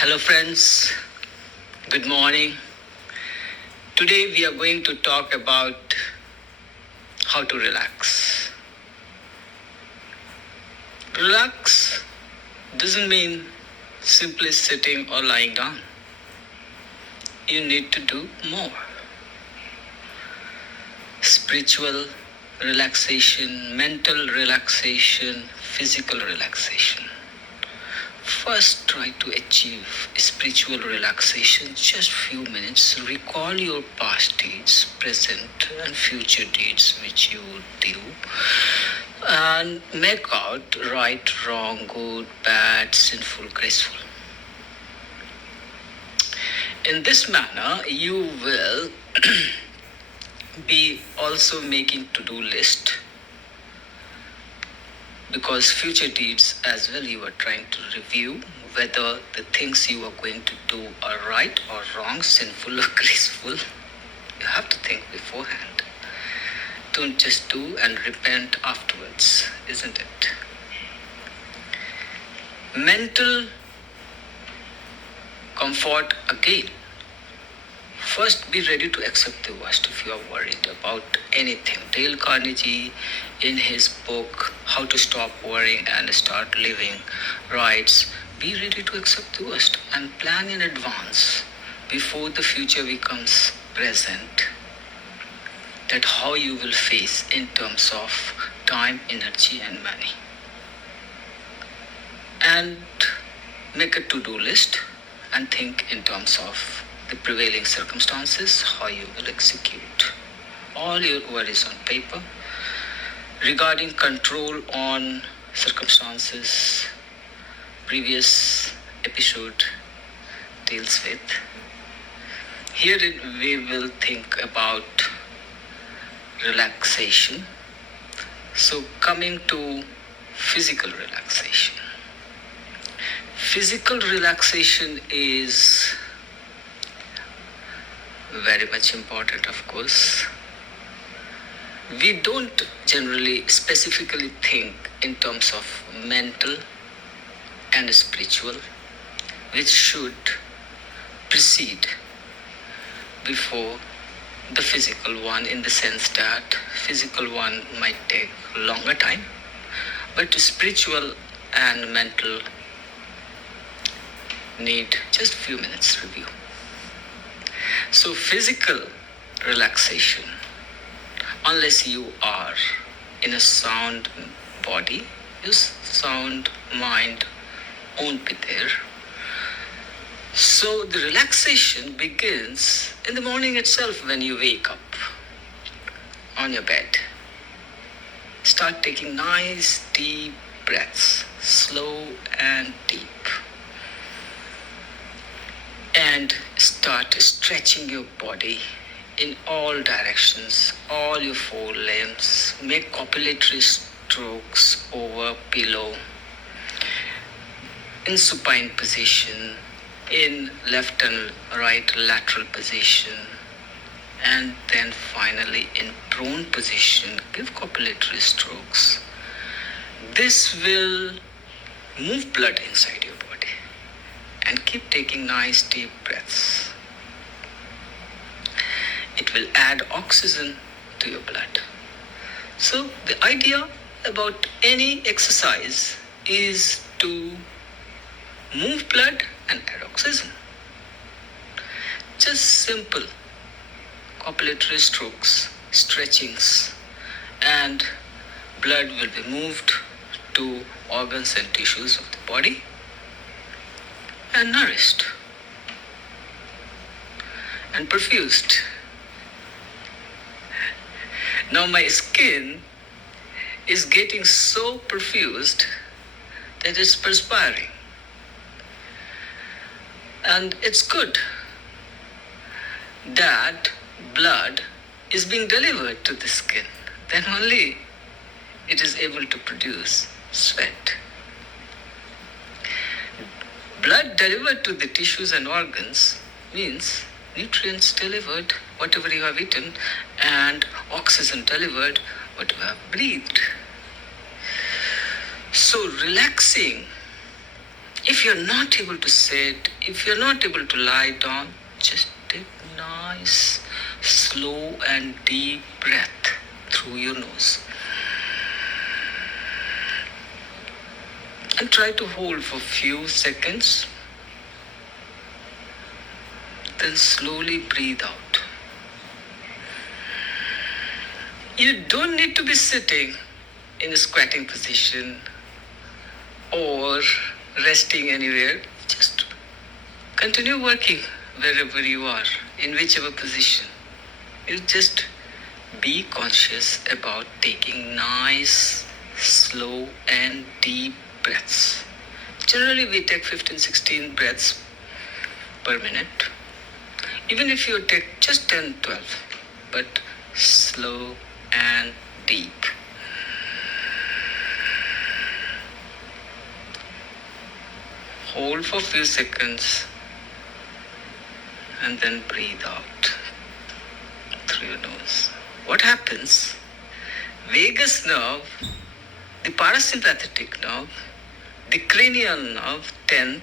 Hello, friends. Good morning. Today, we are going to talk about how to relax. Relax doesn't mean simply sitting or lying down. You need to do more. Spiritual relaxation, mental relaxation, physical relaxation. First, try to achieve spiritual relaxation. Just few minutes. Recall your past deeds, present and future deeds which you would do, and make out right, wrong, good, bad, sinful, graceful. In this manner, you will be also making to-do list, because future deeds as well you are trying to review whether the things you are going to do are right or wrong, sinful or graceful. You have to think beforehand. Don't just do and repent afterwards, isn't it? Mental comfort again. First, be ready to accept the worst if you are worried about anything. Dale Carnegie, in his book, How to Stop Worrying and Start Living, writes, be ready to accept the worst and plan in advance before the future becomes present, that how you will face in terms of time, energy, and money. And make a to-do list and think in terms of the prevailing circumstances, how you will execute all your worries on paper. Regarding control on circumstances, previous episode deals with. Herein we will think about relaxation. So coming to physical relaxation. Physical relaxation is very much important, of course. We don't generally specifically think in terms of mental and spiritual, which should precede before the physical one, in the sense that physical one might take longer time, but spiritual and mental need just few minutes review. So physical relaxation, unless you are in a sound body, your sound mind won't be there. So the relaxation begins in the morning itself when you wake up on your bed. Start taking nice deep breaths, slow and deep. And start stretching your body in all directions, all your four limbs. Make copulatory strokes over pillow, in supine position, in left and right lateral position, and then finally in prone position, give copulatory strokes. This will move blood inside your body. And keep taking nice deep breaths. It will add oxygen to your blood. So the idea about any exercise is to move blood and add oxygen. Just simple copulatory strokes, stretchings, and blood will be moved to organs and tissues of the body and nourished and perfused. Now my skin is getting so perfused that it's perspiring. And it's good that blood is being delivered to the skin. Then only it is able to produce sweat. Blood delivered to the tissues and organs means nutrients delivered, whatever you have eaten, and oxygen delivered, what you have breathed. So relaxing, if if you're not able to sit, if you're not able to lie down, just take nice, slow and deep breath through your nose. And try to hold for few seconds. Then slowly breathe out. You don't need to be sitting in a squatting position or resting anywhere. Just continue working wherever you are, in whichever position. You just be conscious about taking nice, slow and deep breaths. Generally we take 15-16 breaths per minute. Even if you take just 10-12, but slow and deep. Hold for a few seconds and then breathe out through your nose. What happens? Vagus nerve, the parasympathetic nerve, the cranial nerve, 10th,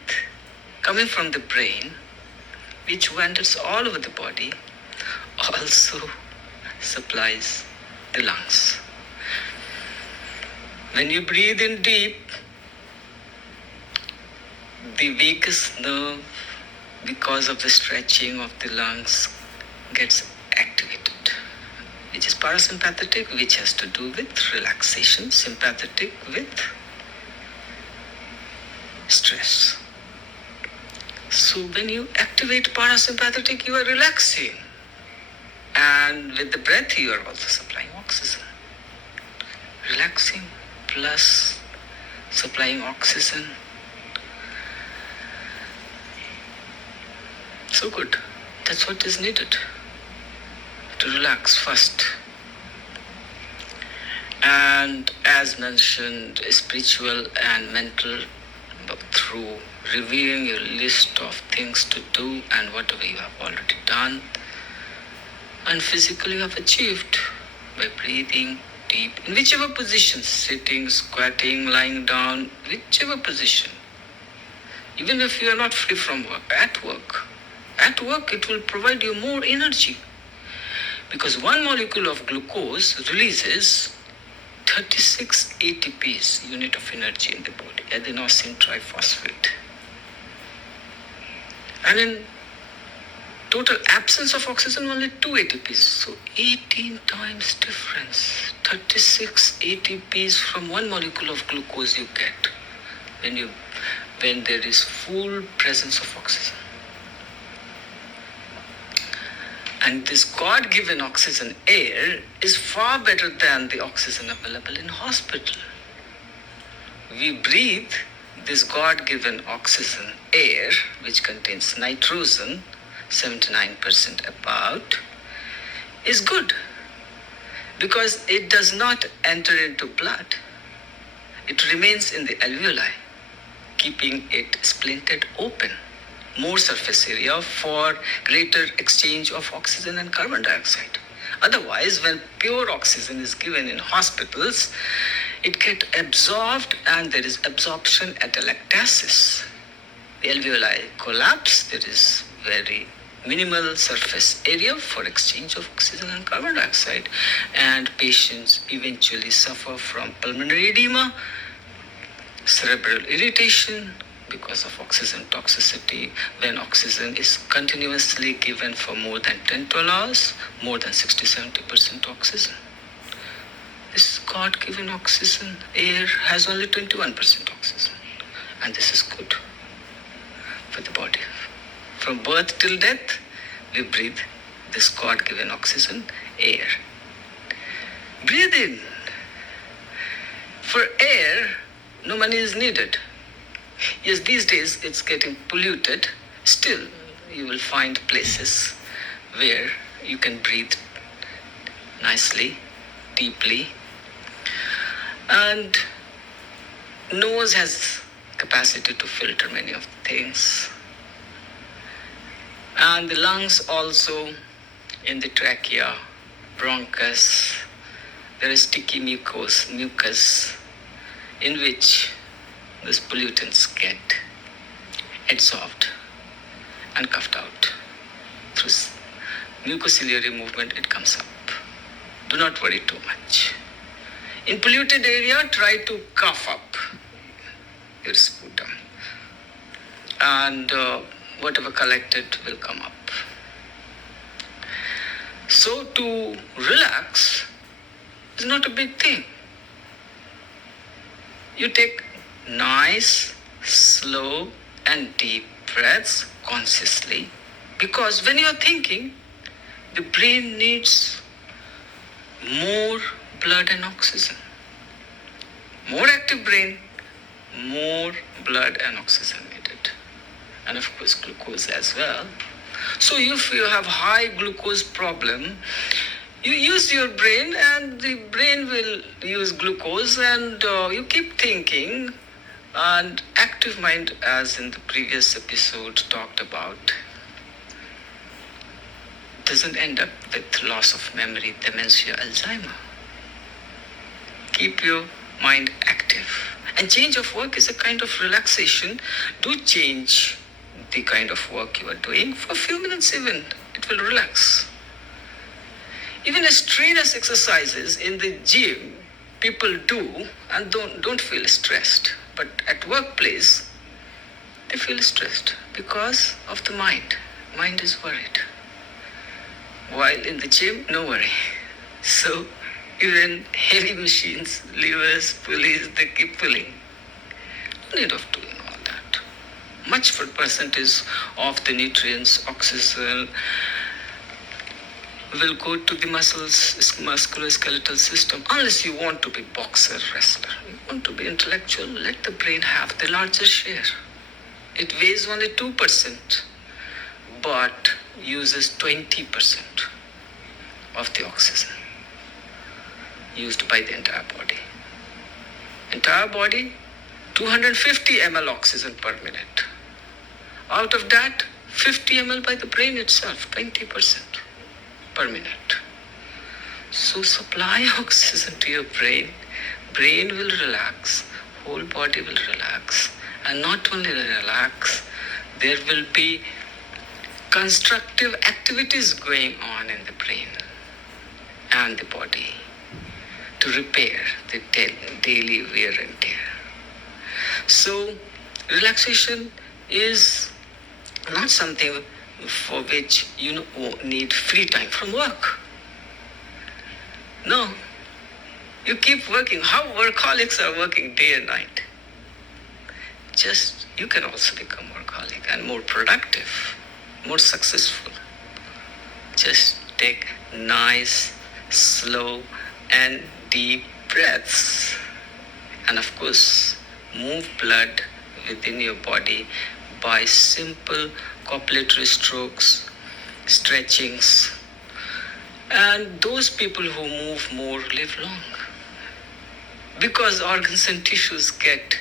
coming from the brain, which wanders all over the body, also supplies the lungs. When you breathe in deep, the vagus nerve, because of the stretching of the lungs, gets activated, which is parasympathetic, which has to do with relaxation, sympathetic with stress. So when you activate parasympathetic, you are relaxing. And with the breath, you are also supplying oxygen. Relaxing plus supplying oxygen. So good. That's what is needed to relax first. And as mentioned, spiritual and mental, through reviewing your list of things to do and whatever you have already done, and physically you have achieved by breathing deep in whichever position, sitting, squatting, lying down, whichever position. Even if you are not free from work, at work it will provide you more energy, because one molecule of glucose releases 36 ATPs, unit of energy in the body, adenosine triphosphate. And in total absence of oxygen, only 2 ATPs. So 18 times difference. 36 ATPs from one molecule of glucose you get when there is full presence of oxygen. And this God-given oxygen air is far better than the oxygen available in hospital. We breathe this God-given oxygen air, which contains nitrogen, 79% about, is good because it does not enter into blood. It remains in the alveoli, keeping it splintered open. More surface area for greater exchange of oxygen and carbon dioxide. Otherwise, when pure oxygen is given in hospitals, it gets absorbed and there is absorption atelectasis. The alveoli collapse, there is very minimal surface area for exchange of oxygen and carbon dioxide, and patients eventually suffer from pulmonary edema, cerebral irritation, because of oxygen toxicity. When oxygen is continuously given for more than 10-12 hours, more than 60-70% oxygen. This God-given oxygen air has only 21% oxygen, and this is good for the body. From birth till death, we breathe this God-given oxygen air. Breathe in. For air, no money is needed. Yes, these days it's getting polluted. Still, you will find places where you can breathe nicely, deeply. And nose has capacity to filter many of the things. And the lungs also, in the trachea, bronchus, there is sticky mucus in which these pollutants get adsorbed and coughed out. Through mucociliary movement, it comes up. Do not worry too much. In polluted area, try to cough up your sputum. And whatever collected will come up. So to relax is not a big thing. You take nice, slow and deep breaths consciously, because when you are thinking, the brain needs more blood and oxygen. More active brain, more blood and oxygen needed. And of course glucose as well. So if you have high glucose problem, you use your brain and the brain will use glucose, and you keep thinking, and active mind, as in the previous episode talked about, doesn't end up with loss of memory, dementia, Alzheimer. Keep your mind active. And change of work is a kind of relaxation. Do change the kind of work you are doing for a few minutes even. It will relax. Even as strenuous exercises in the gym, people do and don't feel stressed. But at workplace, they feel stressed because of the mind. Mind is worried. While in the gym, no worry. So even heavy machines, levers, pulleys, they keep pulling. No need of doing all that. Much for percentage of the nutrients, oxygen, will go to the muscles, musculoskeletal system. Unless you want to be boxer, wrestler, you want to be intellectual, let the brain have the larger share. It weighs only 2%, but uses 20% of the oxygen used by the entire body. Entire body, 250 ml oxygen per minute. Out of that, 50 ml by the brain itself, 20% per minute. So supply oxygen to your brain. Brain will relax, whole body will relax. And not only relax, there will be constructive activities going on in the brain and the body to repair the daily wear and tear. So relaxation is not something for which you need free time from work. No. You keep working. How workaholics are working day and night. Just, you can also become workaholic and more productive, more successful. Just take nice, slow and deep breaths. And of course, move blood within your body by simple copulatory strokes, stretchings. And those people who move more live long. Because organs and tissues get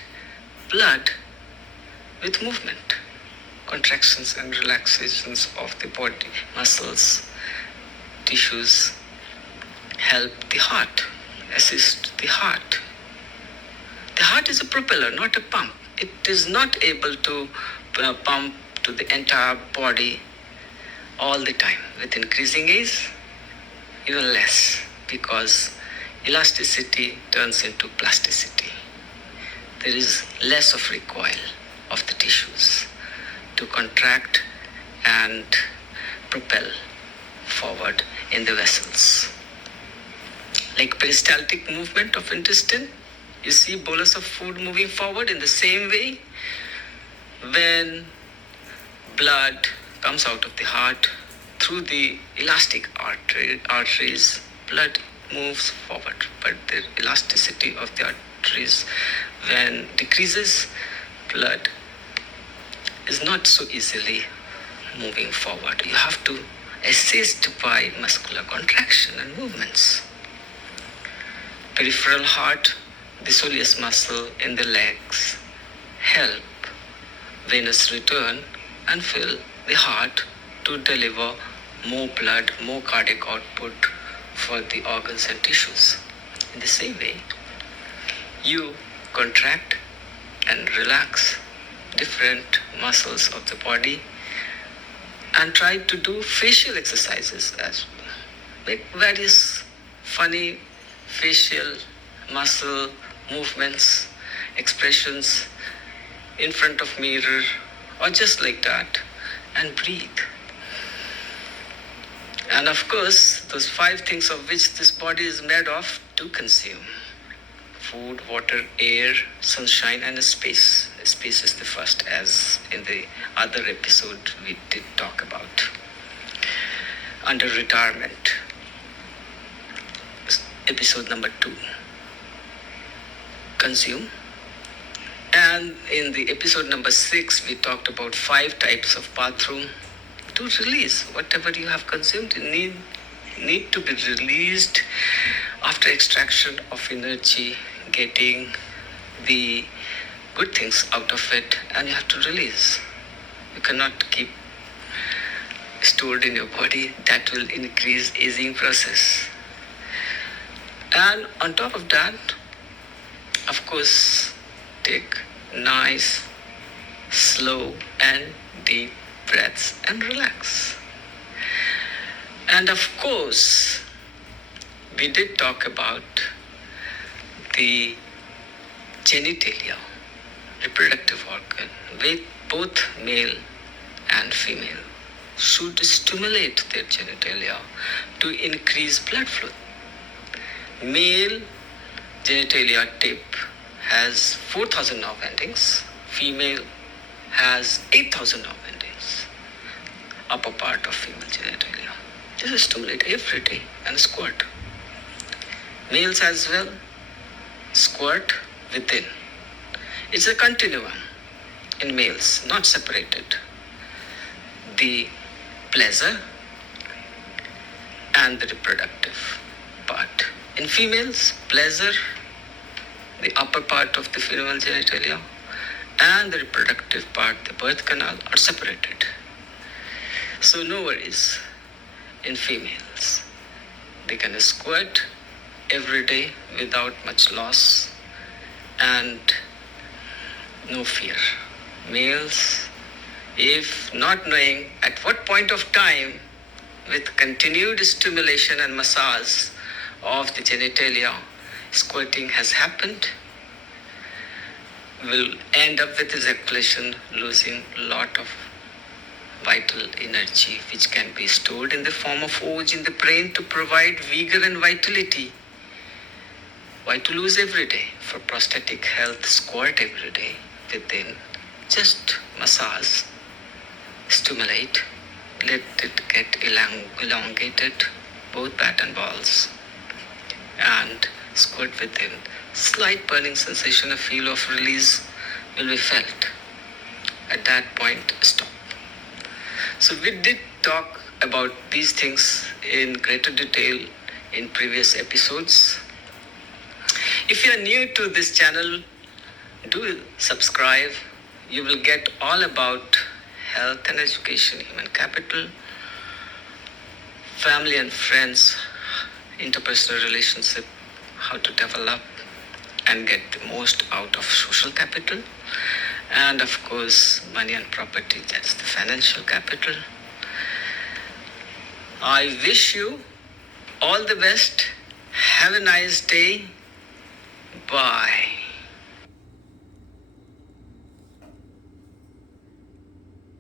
blood with movement, contractions and relaxations of the body, muscles, tissues help the heart, assist the heart. The heart is a propeller, not a pump. It is not able to pump to the entire body all the time. With increasing age, even less, because elasticity turns into plasticity. There is less of recoil of the tissues to contract and propel forward in the vessels. Like peristaltic movement of intestine, you see bolus of food moving forward in the same way. When blood comes out of the heart through the elastic arteries, blood moves forward. But the elasticity of the arteries, when decreases, blood is not so easily moving forward. You have to assist by muscular contraction and movements. Peripheral heart, the soleus muscle in the legs, help venous return and fill the heart to deliver more blood, more cardiac output for the organs and tissues. In the same way, you contract and relax different muscles of the body, and try to do facial exercises as well. Make various funny facial muscle movements, expressions in front of mirror or just like that, and breathe. And of course, those 5 things of which this body is made of do consume: food, water, air, sunshine, and space. Space is the first, as in the other episode we did talk about. Under retirement, episode number 2, consume. And in the episode number 6, we talked about 5 types of bathroom. To release whatever you have consumed, need to be released after extraction of energy, getting the good things out of it, and you have to release. You cannot keep stored in your body. That will increase aging process. And on top of that, of course, take nice, slow and deep breaths and relax. And of course, we did talk about the genitalia, reproductive organ, with both male and female should stimulate their genitalia to increase blood flow. Male genitalia tip has 4,000 nerve endings. Female has 8,000 nerve endings. Upper part of female genitalia. Just stimulate every day and squirt. Males as well, squirt within. It's a continuum in males, not separated. The pleasure and the reproductive part. In females, pleasure, the upper part of the female genitalia, and the reproductive part, the birth canal, are separated. So no worries in females. They can squirt every day without much loss and no fear. Males, if not knowing at what point of time, with continued stimulation and massage of the genitalia, squirting has happened, will end up with ejaculation, losing a lot of vital energy which can be stored in the form of OJ in the brain to provide vigor and vitality. Why to lose every day? For prostatic health, squirt every day within. Just massage, stimulate, let it get elongated, both bat and balls, and squirt within. Slight burning sensation, a feel of release will be felt. At that point, stop. So we did talk about these things in greater detail in previous episodes. If you are new to this channel, do subscribe. You will get all about health and education, human capital, family and friends, interpersonal relationship, how to develop and get the most out of social capital, and of course money and property, that's the financial capital. I wish you all the best. Have a nice day. Bye.